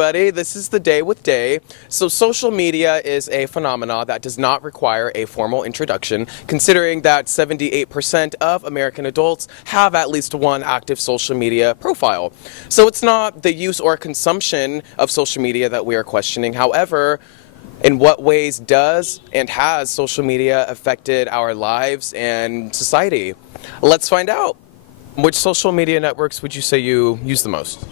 everybody. This is the Day with Day. So social media is a phenomenon that does not require a formal introduction, considering that 78% of American adults have at least one active social media profile. So it's not the use or consumption of social media that we are questioning. However, in what ways does and has social media affected our lives and society? Let's find out. Which social media networks would you say you use the most?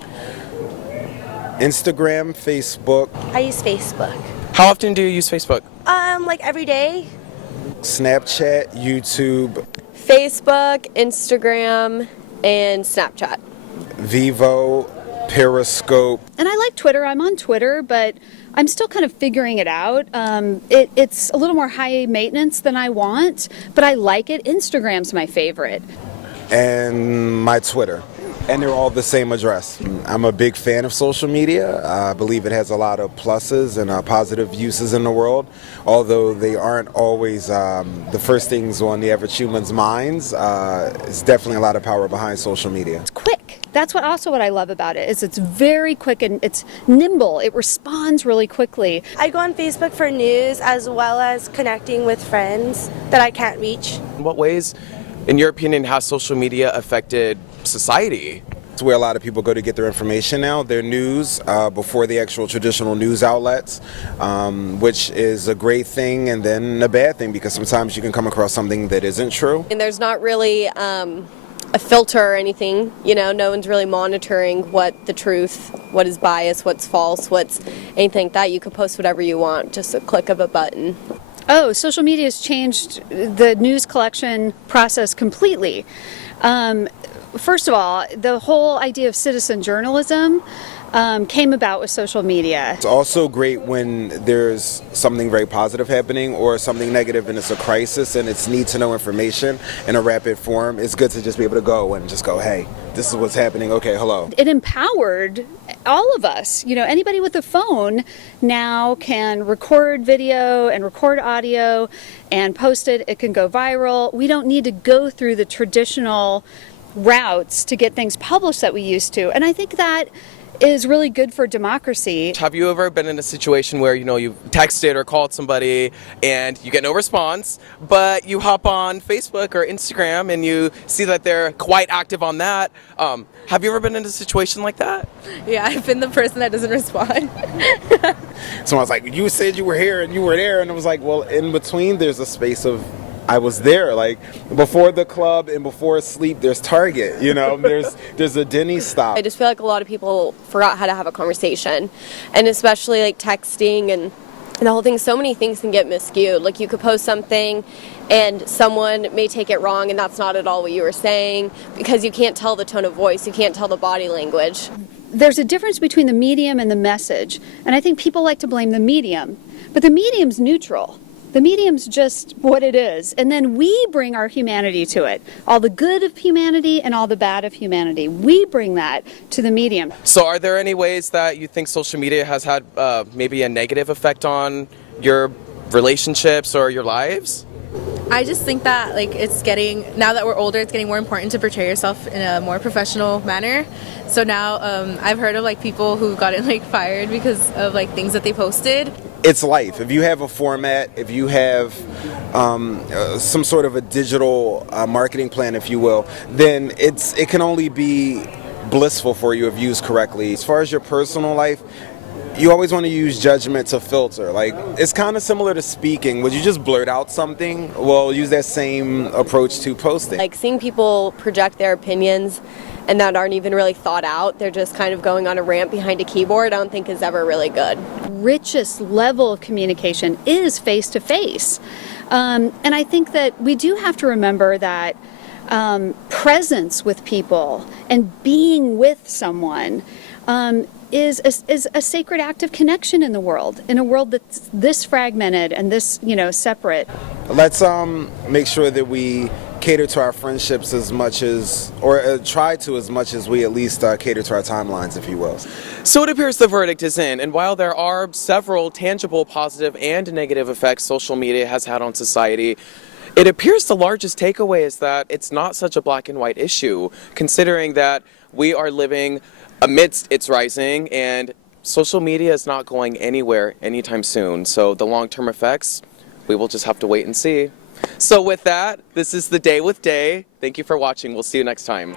Instagram, Facebook, I use Facebook. How often do you use Facebook? Like every day. Snapchat, YouTube, Facebook, Instagram, and Snapchat. Vivo, Periscope. And I like Twitter. I'm on Twitter, but I'm still kind of figuring it out. It's a little more high maintenance than I want, but I like it. Instagram's my favorite. And my Twitter. And they're all the same address. I'm a big fan of social media. I believe it has a lot of pluses and positive uses in the world, although they aren't always the first things on the average human's minds. It's definitely a lot of power behind social media. It's quick. That's what I love about it, is it's very quick and it's nimble. It responds really quickly. I go on Facebook for news as well as connecting with friends that I can't reach. In what ways, in your opinion, has social media affected society? It's where a lot of people go to get their information now, their news, before the actual traditional news outlets, which is a great thing and then a bad thing, because sometimes you can come across something that isn't true. And there's not really a filter or anything, no one's really monitoring what the truth, what is bias, what's false, what's anything like that. You could post whatever you want, just a click of a button. Oh, social media has changed the news collection process completely. First of all, the whole idea of citizen journalism came about with social media. It's also great when there's something very positive happening or something negative and it's a crisis and it's need to know information in a rapid form. It's good to just be able to go and just go, hey, this is what's happening. Okay, hello. It empowered all of us. Anybody with a phone now can record video and record audio and post it. It can go viral. We don't need to go through the traditional routes to get things published that we used to. And I think that is really good for democracy. Have you ever been in a situation where you texted or called somebody and you get no response, but you hop on Facebook or Instagram and you see that they're quite active on that? Have you ever been in a situation like that? Yeah, I've been the person that doesn't respond. Someone's like, you said you were here and you were there, and I was like, well, in between there's a space of I was there. Like before the club and before sleep, there's Target. There's a Denny's stop. I just feel like a lot of people forgot how to have a conversation, and especially like texting and the whole thing. So many things can get miscued. Like you could post something and someone may take it wrong, and that's not at all what you were saying, because you can't tell the tone of voice, you can't tell the body language. There's a difference between the medium and the message, and I think people like to blame the medium, but the medium's neutral. The medium's just what it is, and then we bring our humanity to it. All the good of humanity and all the bad of humanity. We bring that to the medium. So are there any ways that you think social media has had maybe a negative effect on your relationships or your lives? I just think that now that we're older, it's getting more important to portray yourself in a more professional manner. So now I've heard of people who gotten fired because of things that they posted. It's life. If you have a format, if you have some sort of a digital marketing plan, if you will, then it can only be blissful for you if used correctly. As far as your personal life, you always want to use judgment to filter. It's kind of similar to speaking. Would you just blurt out something? Well, use that same approach to posting. Seeing people project their opinions and that aren't even really thought out, they're just kind of going on a rant behind a keyboard, I don't think is ever really good. Richest level of communication is face-to-face. And I think that we do have to remember that presence with people and being with someone is a sacred act of connection in the world, in a world that's this fragmented and this, separate. Let's make sure that we cater to our friendships as much as, or try to as much as we at least cater to our timelines, if you will. So it appears the verdict is in, and while there are several tangible positive and negative effects social media has had on society, it appears the largest takeaway is that it's not such a black and white issue, considering that we are living amidst its rising and social media is not going anywhere anytime soon. So the long-term effects, we will just have to wait and see. So with that, this is The Day with Day. Thank you for watching. We'll see you next time.